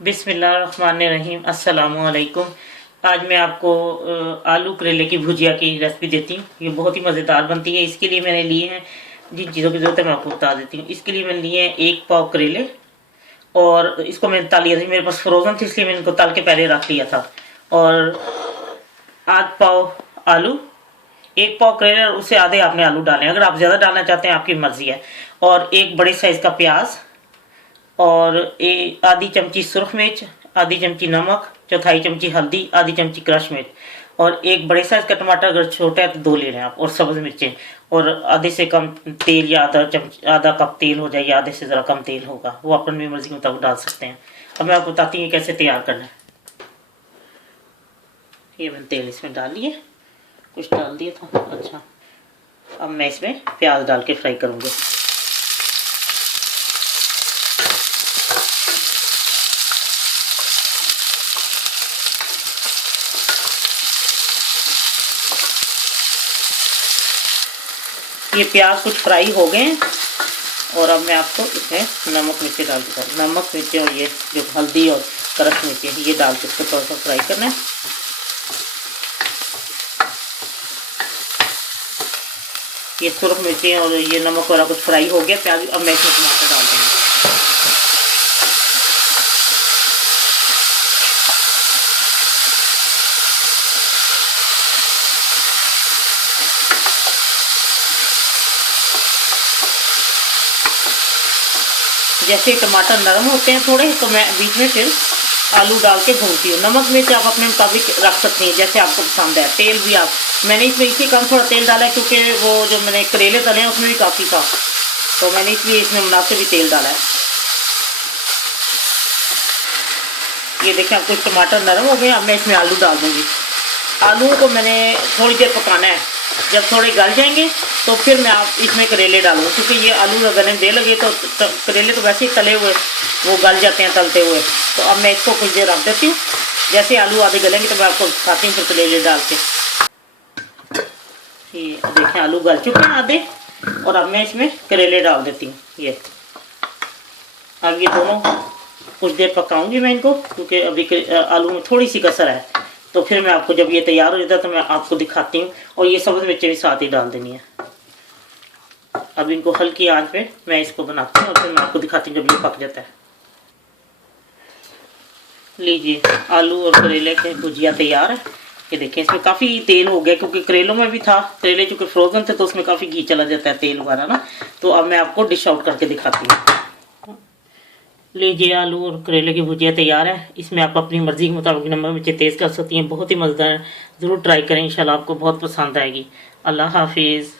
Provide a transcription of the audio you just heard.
बिस्मिल्लाहिर्रहमानिर्रहीम। अस्सलामु अलैकुम। आज मैं आपको आलू करेले की भुजिया की रेसिपी देती हूँ। ये बहुत ही मज़ेदार बनती है। इसके लिए मैंने लिए हैं जिन चीज़ों की ज़रूरत है मैं आपको बता देती हूँ। इसके लिए मैंने लिए हैं 1 पाव करेले और इसको मैंने तल लिया था। मेरे पास फ्रोज़न थी इसलिए मैंने इनको तल के पहले रख लिया था। और आध पाव आलू, 1 पाव करेले और उससे आधे आपने आलू डाले। अगर आप ज़्यादा डालना चाहते हैं आपकी मर्ज़ी है। और एक बड़े साइज़ का प्याज और आधी चमची सुरख मिर्च, आधी चमची नमक, चौथाई चमची हल्दी, आधी चमची क्रश मिर्च और एक बड़े साइज का टमाटर, अगर छोटा है तो 2 ले लें आप, और सब्ज मिर्चें और आधे से कम तेल या आधा कप तेल हो जाए या आधे से ज़रा कम तेल होगा, वो अपनी मर्जी के मुताबिक डाल सकते हैं। अब मैं आपको बताती हूँ कैसे तैयार करना है। ये मैंने तेल इसमें डाल लिए, कुछ डाल दिया था। अच्छा, अब मैं इसमें प्याज डाल के फ्राई करूँगी। ये प्याज कुछ फ्राई हो गए हैं और अब मैं आपको इसमें नमक मिर्ची डाल दूँगा। नमक मिर्ची और ये जो हल्दी और क्रश मिर्ची है ये डाल के इसको थोड़ा सा फ्राई करना है। ये सुरख मिर्ची और ये नमक वाला कुछ फ्राई हो गया प्याज। अब मैं इसमें टमाटर डाल दूँगी। जैसे टमाटर नरम होते हैं थोड़े तो मैं बीच में फिर आलू डाल के भूनती हूँ। नमक मिर्च आप अपने मुताबिक रख सकती हैं जैसे आपको पसंद है। तेल भी मैंने इसमें इसी कम थोड़ा तेल डाला है क्योंकि वो जो मैंने करेले तले हैं उसमें भी काफ़ी था, तो मैंने इसलिए इसमें मुनासिब ही तेल डाला है। ये देखें अब कुछ टमाटर नरम हो गए। अब मैं इसमें आलू डाल दूँगी। आलू को मैंने थोड़ी देर पकाना है। जब थोड़े गल जाएंगे तो फिर मैं आप इसमें करेले डालूँगी, क्योंकि ये आलू गलने में देर लगे तो करेले तो वैसे ही तले हुए वो गल जाते हैं तलते हुए। तो अब मैं इसको कुछ देर रख देती हूँ। जैसे आलू आधे गलेंगे तो मैं आपको दिखाती हूँ फिर करेले डाल के। ये देखें आलू गल चुके हैं आधे और अब मैं इसमें करेले डाल देती हूँ। ये अब ये दोनों कुछ देर पकाऊंगी मैं इनको, क्योंकि अभी आलू में थोड़ी सी कसर है। तो फिर मैं आपको जब ये तैयार हो जाता है तो मैं आपको दिखाती हूँ। और ये सब्ज़ मिर्चें भी साथ ही डाल देनी है। अब इनको हल्की आंच पे मैं इसको बनाती हूँ और फिर मैं आपको दिखाती हूँ जब ये पक जाता है। लीजिए आलू और करेले की भुजिया तैयार है। ये देखिए इसमें काफ़ी तेल हो गया क्योंकि करेलों में भी था। करेले चूँकि फ्रोजन थे तो उसमें काफ़ी घी चला जाता है, तेल वगैरह ना। तो अब मैं आपको डिश आउट करके दिखाती हूँ। लीजिए आलू और करेले की भुजिया तैयार है। इसमें आप अपनी मर्ज़ी के मुताबिक नमक मिर्ची तेज़ कर सकती हैं। बहुत ही मज़ेदार है, ज़रूर ट्राई करें, इंशाल्लाह आपको बहुत पसंद आएगी। अल्लाह हाफिज़।